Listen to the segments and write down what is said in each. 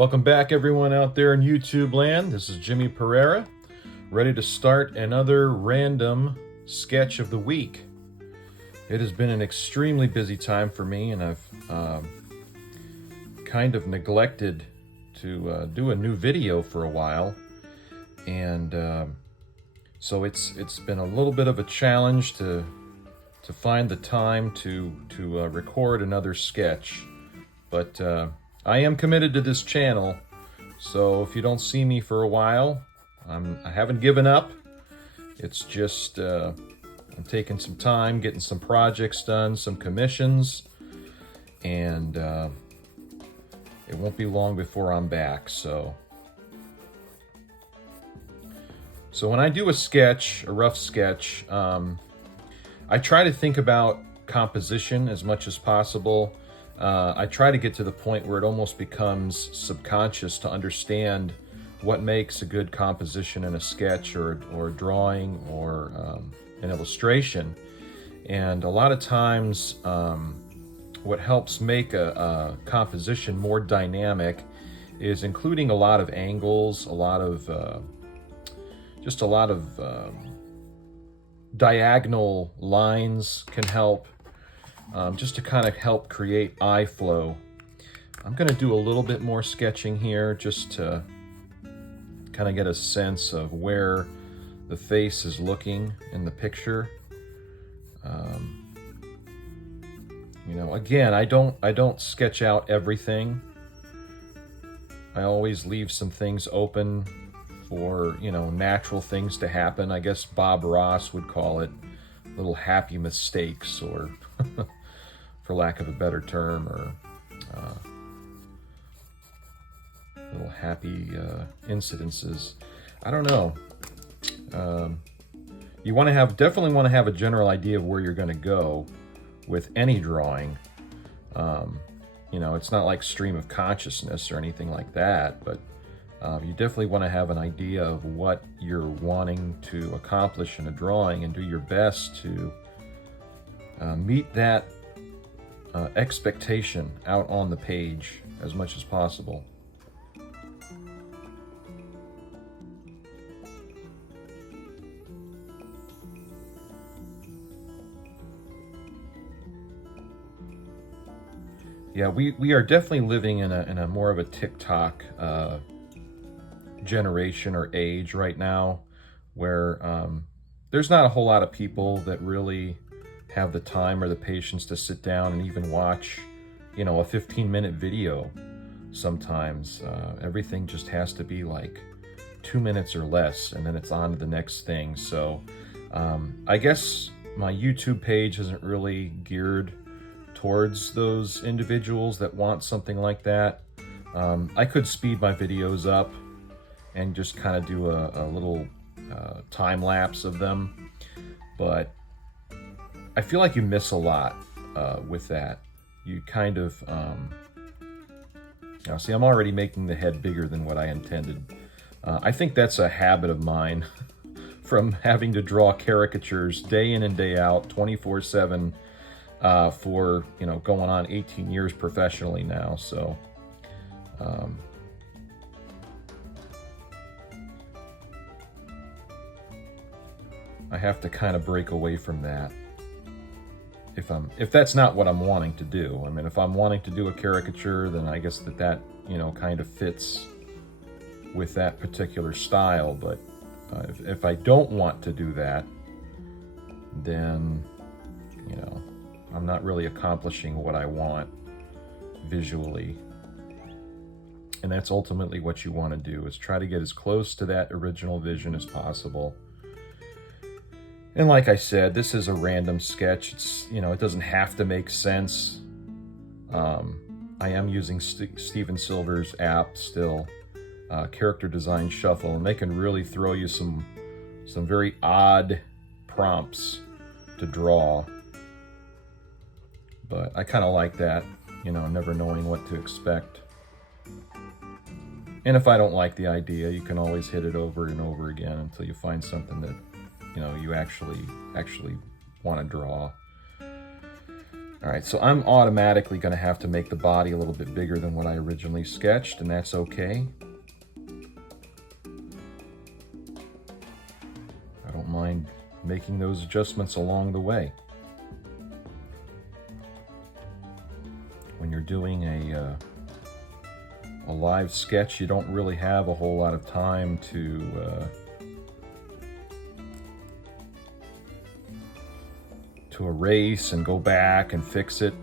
Welcome back, everyone out there in YouTube land. This is Jimmy Pereira, ready to start another random sketch of the week. It has been an extremely busy time for me, and I've kind of neglected to do a new video for a while, and so it's been a little bit of a challenge to find the time to record another sketch, but I am committed to this channel, so if you don't see me for a while, I haven't given up. It's just I'm taking some time, getting some projects done, some commissions, and it won't be long before I'm back. So when I do a sketch, a rough sketch, I try to think about composition as much as possible. I try to get to the point where it almost becomes subconscious to understand what makes a good composition in a sketch or a drawing or an illustration. And a lot of times what helps make a composition more dynamic is including a lot of angles, a lot of diagonal lines can help. Just to kind of help create eye flow. I'm going to do a little bit more sketching here just to kind of get a sense of where the face is looking in the picture. Again, I don't sketch out everything. I always leave some things open for, natural things to happen. I guess Bob Ross would call it little happy mistakes, or for lack of a better term, or little happy incidences. I don't know. You definitely want to have a general idea of where you're going to go with any drawing. It's not like stream of consciousness or anything like that, but you definitely want to have an idea of what you're wanting to accomplish in a drawing, and do your best to meet that expectation out on the page as much as possible. Yeah, we are definitely living in a more of a TikTok generation or age right now, where there's not a whole lot of people that really have the time or the patience to sit down and even watch, a 15-minute video. Sometimes everything just has to be like 2 minutes or less, and then it's on to the next thing. So I guess my YouTube page isn't really geared towards those individuals that want something like that. I could speed my videos up and just kind of do a little time lapse of them, but I feel like you miss a lot with that. You kind of see, I'm already making the head bigger than what I intended. I think that's a habit of mine from having to draw caricatures day in and day out, 24/7, for going on 18 years professionally now. So I have to kind of break away from that if that's not what I'm wanting to do. I mean, if I'm wanting to do a caricature, then I guess that kind of fits with that particular style. But if I don't want to do that, then I'm not really accomplishing what I want visually. And that's ultimately what you want to do, is try to get as close to that original vision as possible. And like I said, this is a random sketch. It's, it doesn't have to make sense. I am using Steven Silver's app still, Character Design Shuffle, and they can really throw you some very odd prompts to draw. But I kind of like that, never knowing what to expect. And if I don't like the idea, you can always hit it over and over again until you find something that you actually want to draw. All right, so I'm automatically going to have to make the body a little bit bigger than what I originally sketched, and that's okay. I don't mind making those adjustments along the way. When you're doing a live sketch, you don't really have a whole lot of time to erase and go back and fix it.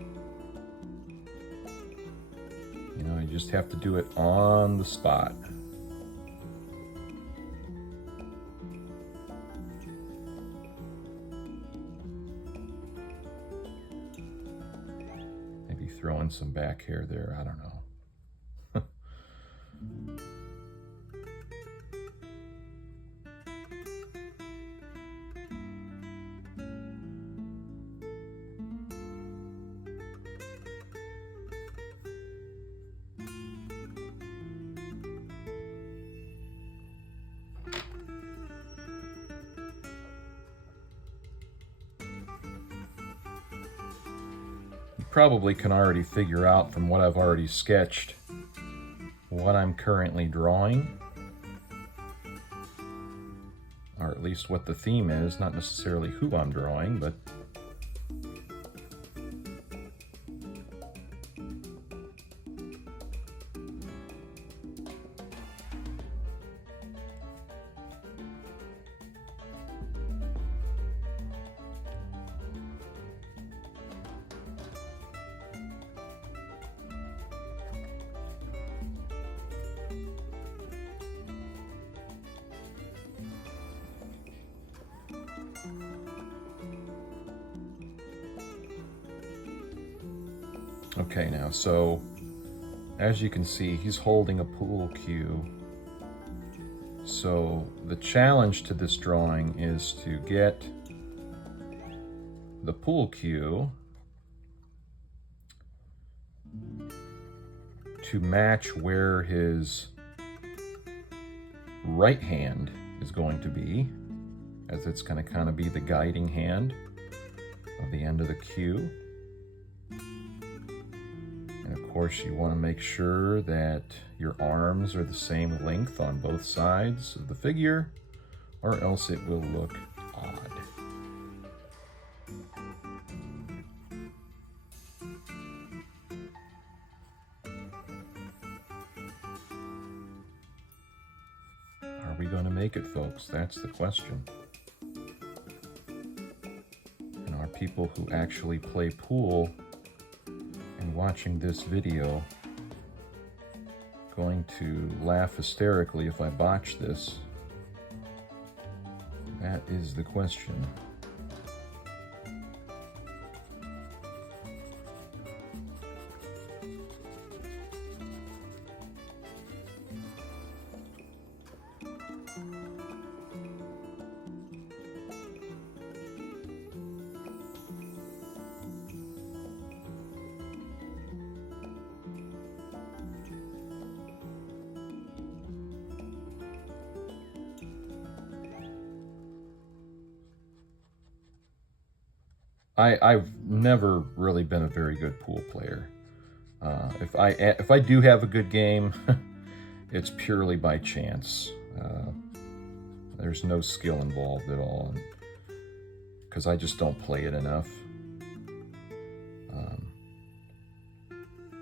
You know, you just have to do it on the spot. Maybe throw in some back hair there, I don't know. Probably can already figure out from what I've already sketched what I'm currently drawing, or at least what the theme is, not necessarily who I'm drawing, but okay. Now, so as you can see, he's holding a pool cue. So the challenge to this drawing is to get the pool cue to match where his right hand is going to be, as it's going to kind of be the guiding hand of the end of the cue. And of course, you want to make sure that your arms are the same length on both sides of the figure, or else it will look odd. Are we going to make it, folks? That's the question. And are people who actually play pool and watching this video going to laugh hysterically if I botch this? That is the question. I've never really been a very good pool player. If I do have a good game, it's purely by chance. There's no skill involved at all, because I just don't play it enough.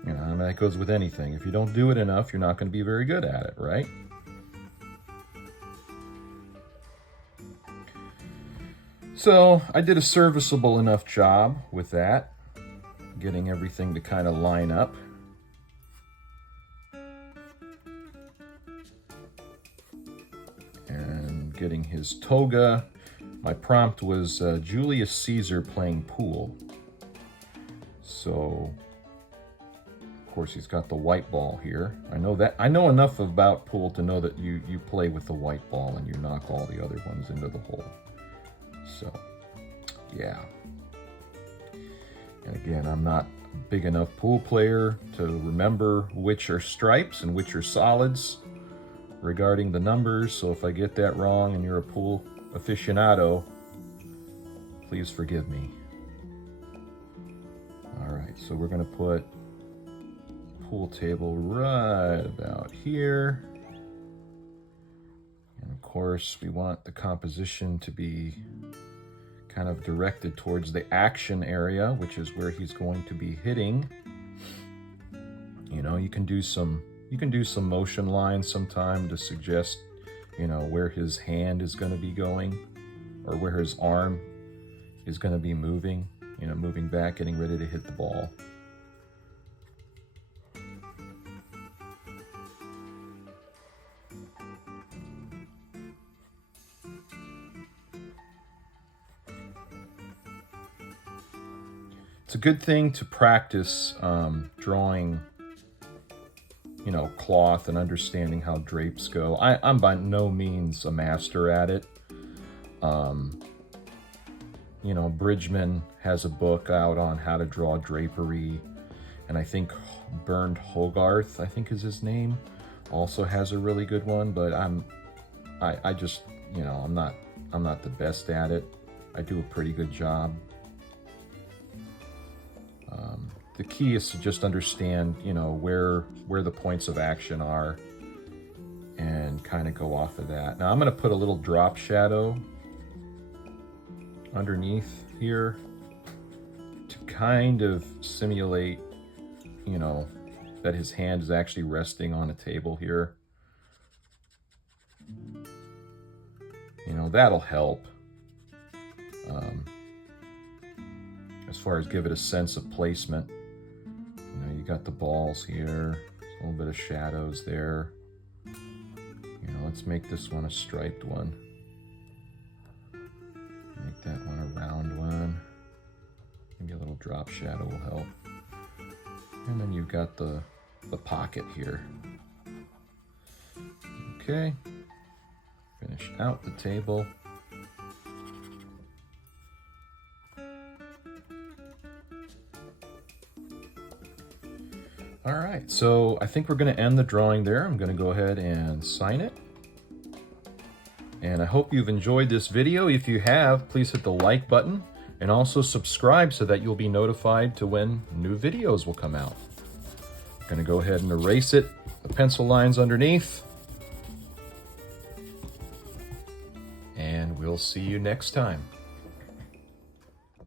You know, I mean, that goes with anything. If you don't do it enough, you're not going to be very good at it, right? So I did a serviceable enough job with that, getting everything to kind of line up. And getting his toga. My prompt was Julius Caesar playing pool. So, of course, he's got the white ball here. I know enough about pool to know that you play with the white ball and you knock all the other ones into the hole. So, yeah. And again, I'm not a big enough pool player to remember which are stripes and which are solids regarding the numbers. So if I get that wrong and you're a pool aficionado, please forgive me. So we're gonna put pool table right about here. And of course, we want the composition to be kind of directed towards the action area, which is where he's going to be hitting. You know, you can do some motion lines sometime to suggest, you know, where his hand is going to be going, or where his arm is going to be moving, you know, moving back, getting ready to hit the ball. It's a good thing to practice drawing, you know, cloth and understanding how drapes go. I'm by no means a master at it. You know, Bridgman has a book out on how to draw drapery, and I think Bernd Hogarth, I think is his name, also has a really good one. But I just, you know, I'm not the best at it. I do a pretty good job. The key is to just understand, you know, where the points of action are and kind of go off of that. Now I'm going to put a little drop shadow underneath here to kind of simulate, you know, that his hand is actually resting on a table here. You know, that'll help. As far as give it a sense of placement. You know, you got the balls here, a little bit of shadows there. You know, let's make this one a striped one. Make that one a round one. Maybe a little drop shadow will help. And then you've got the pocket here. Okay. Finish out the table. All right, so I think we're going to end the drawing there. I'm going to go ahead and sign it. And I hope you've enjoyed this video. If you have, please hit the like button and also subscribe so that you'll be notified to when new videos will come out. I'm going to go ahead and erase it, the pencil lines underneath. And we'll see you next time.